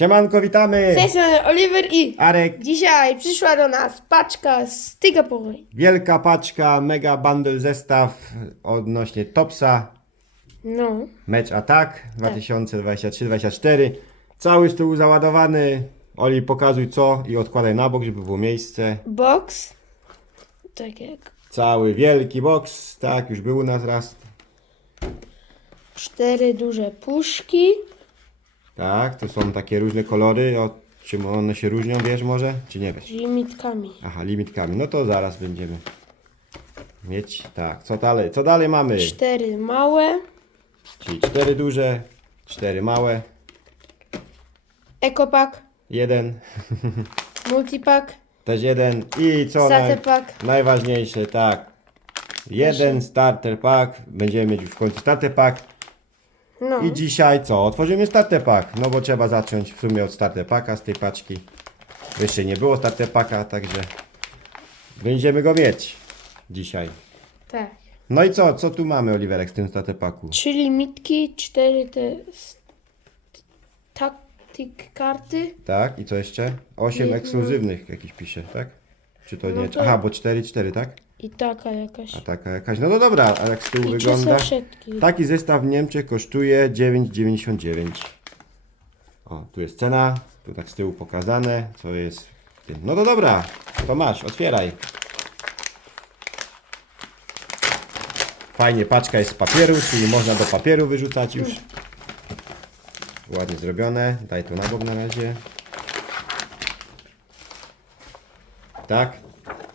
Siemanko, witamy! Strony Oliver i Arek, dzisiaj przyszła do nas paczka z Tygapowej. wielka paczka, mega bundle zestaw odnośnie Topsa, No, mecz atak 2023-2024. Cały stół załadowany. Oli, pokazuj co i odkładaj na bok, żeby było miejsce. box. Tak jak Cały wielki box, tak, już był u nas raz. cztery duże puszki. Tak, to są takie różne kolory. O czym one się różnią, wiesz może? Czy nie wiesz? limitkami. Aha, limitkami. No to zaraz będziemy mieć. Tak, co dalej? Co dalej mamy? Cztery małe. Czyli cztery duże, cztery małe, Ekopak. jeden, Multipak. też jeden i co naj, Starter pack. najważniejsze, tak. Jeden starter pack, będziemy mieć już w końcu starter pack. No, I dzisiaj co? Otworzymy starter pack, no bo trzeba zacząć w sumie od starter packa z tej paczki. Jeszcze nie było starter packa, także będziemy go mieć dzisiaj. tak. No i co? Co tu mamy, Oliverek, z tym starter packu? Trzy limitki, cztery te s- karty. Tak, i co jeszcze? Osiem Jedno. ekskluzywnych jakiś pisze, tak? Czy to No nie? to- Aha, bo 4, 4, tak? I taka jakaś. A taka jakaś. No to dobra, a jak z tyłu I trzy wygląda? saszetki. Taki zestaw w Niemczech kosztuje 9,99. O, tu jest cena, tu tak z tyłu pokazane, co jest w tym. No to dobra, to masz, otwieraj. Fajnie, paczka jest z papieru, czyli można do papieru wyrzucać już. Ładnie zrobione. Daj to na bok na razie. Tak.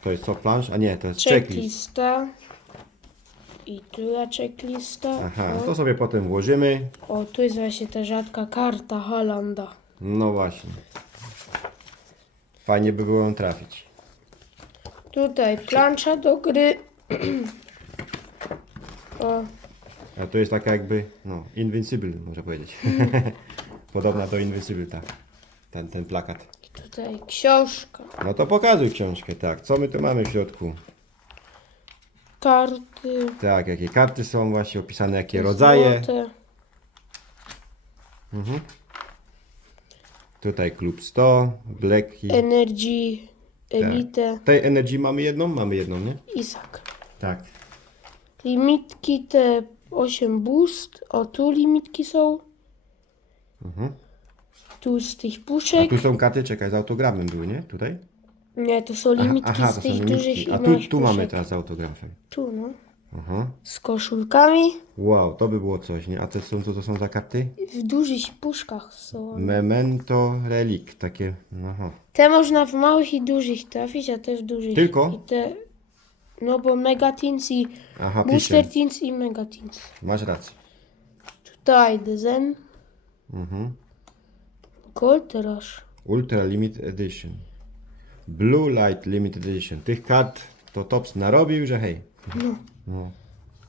To jest co, plansz? A nie, to jest checklist. Checklista. I druga checklista. Aha, o. to sobie potem włożymy. o, tu jest właśnie ta rzadka karta Holanda. No właśnie. Fajnie by było ją trafić. Tutaj plansza do gry. o, A to jest taka jakby, no, Invincible, można powiedzieć. Podobna do Invincible, tak. Ten, ten plakat. Tutaj książka. No to pokazuj książkę, tak. Co my tu mamy w środku? Karty. Tak, jakie karty są właśnie opisane, jakie rodzaje. Złote. Tutaj Klub 100, Black. i- Energy. Elite. Tej Energy mamy jedną? Mamy jedną, nie? Isak. Tak. Limitki te 8 boost. O, tu limitki są. Tu z tych A puszek. tu są karty, czekaj, z autografem były, nie? Tutaj? Nie, to są limitki z to tych dużych i A tu, małych tu mamy puszek. teraz z autografem. Tu, no. Aha. Z koszulkami. Wow, to by było coś, nie? A to są, co to są za karty? W dużych puszkach są. one. Memento Relic, takie, aha. Te można w małych i dużych trafić, a te w dużych. Tylko? I te, no bo Megatins i Aha, Booster pisze. Teens i Megatins. Masz rację. Tutaj Dezen. Mhm. Gold Rush. Ultra Limited Edition. Blue Light Limited Edition. Tych kart to Tops narobił, że hej. No.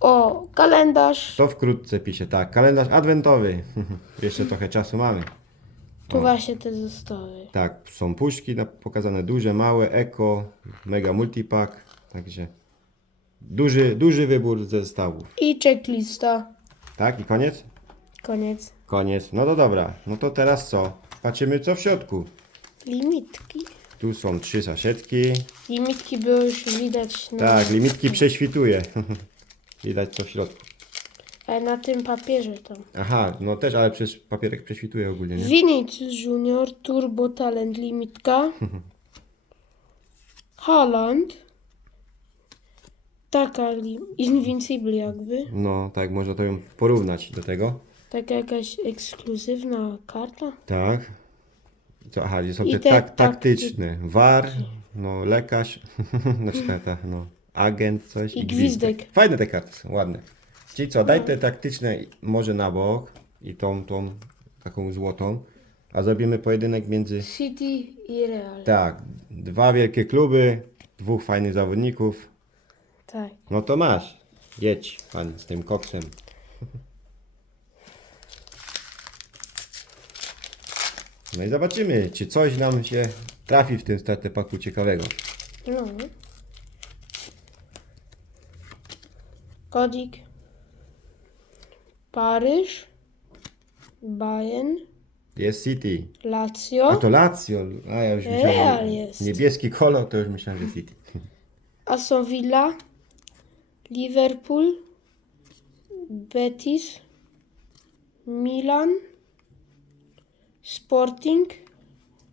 O, kalendarz. To wkrótce pisze, tak. Kalendarz adwentowy. Jeszcze trochę czasu mamy. Tu właśnie te zestawy. Tak, są puszki na- pokazane duże, małe, eko, mega multipack. Także duży, duży wybór zestawów. I checklista. Tak, i koniec? Koniec. Koniec. No to dobra. No to teraz co? Patrzymy co w środku. Limitki. Tu są trzy saszetki. Limitki były już widać na, Tak, limitki prześwituje. Widać co w środku. ale na tym papierze tam. Aha, no też, ale przez papierek prześwituje ogólnie, nie? Vinicius Junior, Turbo Talent Limitka. Holland. Taka li- Invincible jakby. No, tak, można to ją porównać do tego. Taka jakaś ekskluzywna karta. Tak. Co, aha, są I te tak, takty- taktyczne. War, no lekarz, znaczy ta, ta, no, agent coś I gwizdek. Fajne te karty są, ładne. Czyli co, daj te taktyczne może na bok i tą, tą taką złotą, a zrobimy pojedynek między, City i Real. tak, dwa wielkie kluby, dwóch fajnych zawodników. Tak. No to masz, jedź pan z tym koksem. No i zobaczymy, czy coś nam się trafi w tym starterpaku ciekawego. No. Kodzik. Paryż. Bayern. Jest City. A Lazio, to Lazio. A ja już myślałem, Real jest. niebieski kolor, to już myślałem, że City. Aston Villa, Liverpool, Betis, Milan, Sporting,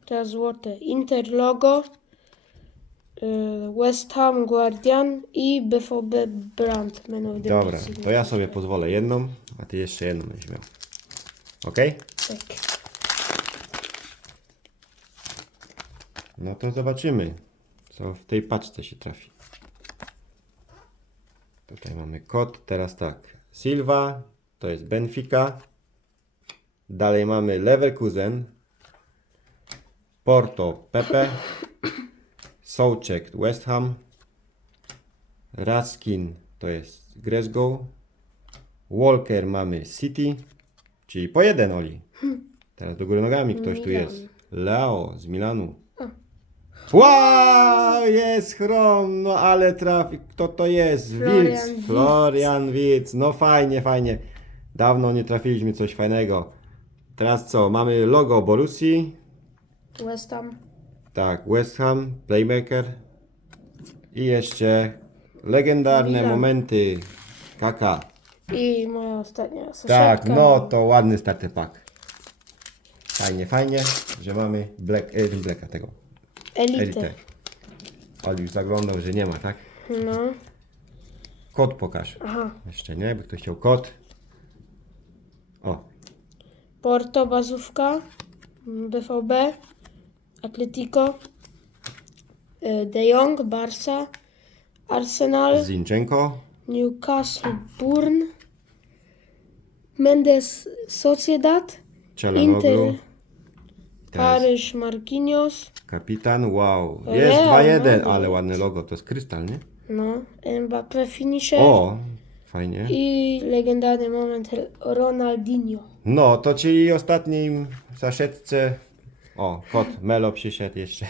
te złote, Inter Logo, y, West Ham Guardian i BVB Brand. Dobra, to ja sobie pozwolę jedną, a ty jeszcze jedną będziesz miał. Okej? Tak. No to zobaczymy, co w tej paczce się trafi. Tutaj mamy kod, teraz tak. Silva, to jest Benfica. Dalej mamy Leverkusen. Porto, Pepe. Souczek, West Ham. Raskin, to jest Glasgow. Walker mamy City, czyli po jeden Oli. Teraz do góry nogami ktoś tu jest. Leo z Milanu. Wow, jest chrom, no ale trafi. Kto to jest? Florian Wilc. Wirtz. Florian Wilc. No fajnie, fajnie. Dawno nie trafiliśmy coś fajnego. Teraz co? Mamy logo Borussii. West Ham. Tak, West Ham, Playmaker. I jeszcze legendarne Milan. momenty. Kaka. I moja ostatnia Tak, saszetka. no to ładny starter pack. Fajnie, fajnie, że mamy Black, e, Blacka tego. Elite. Elite. Oli już zaglądał, że nie ma, tak? No. Kod pokaż. Aha. Jeszcze nie, by ktoś chciał kod. O, Porto, Bazówka, BVB, Atletico, y, De Jong, Barca, Arsenal, Zinchenko. Newcastle, Burn, Mendes, Sociedad. Inter, Paryż, Marquinhos, kapitan, wow. Real Jest 2-1, Madrid. ale ładne logo, to jest krystal, nie? no, Mbappé, Finisher O, fajnie. i legendarny moment Ronaldinho. No, to czyli ostatnim saszetce. O, kot Melo przyszedł jeszcze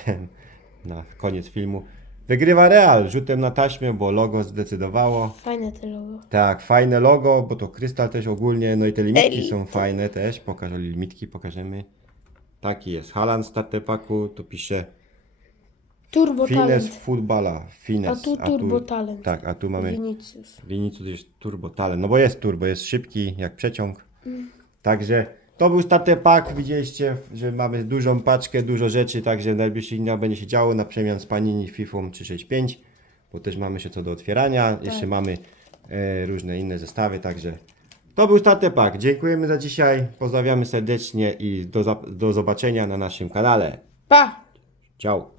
na koniec filmu. Wygrywa Real rzutem na taśmę, bo logo zdecydowało. Fajne te logo. Tak, fajne logo, bo to krystal też ogólnie, no i te limitki są fajne też. Pokażę limitki, pokażemy. Taki jest Halan z starterpaku, tu pisze Turbo Fines Talent. Futbala. Fines. A tu Turbo Talent. Tak, a tu mamy Vinicius. Vinicius jest Turbo Talent, no bo jest turbo, jest szybki jak przeciąg. Także to był starter pack, widzieliście, że mamy dużą paczkę, dużo rzeczy, także w najbliższych dniach będzie się działo na przemian z Panini FIFA 365, bo też mamy się co do otwierania, jeszcze mamy e, różne inne zestawy, także to był starter pack. Dziękujemy za dzisiaj, pozdrawiamy serdecznie i do, za- do zobaczenia na naszym kanale. Pa! Ciao!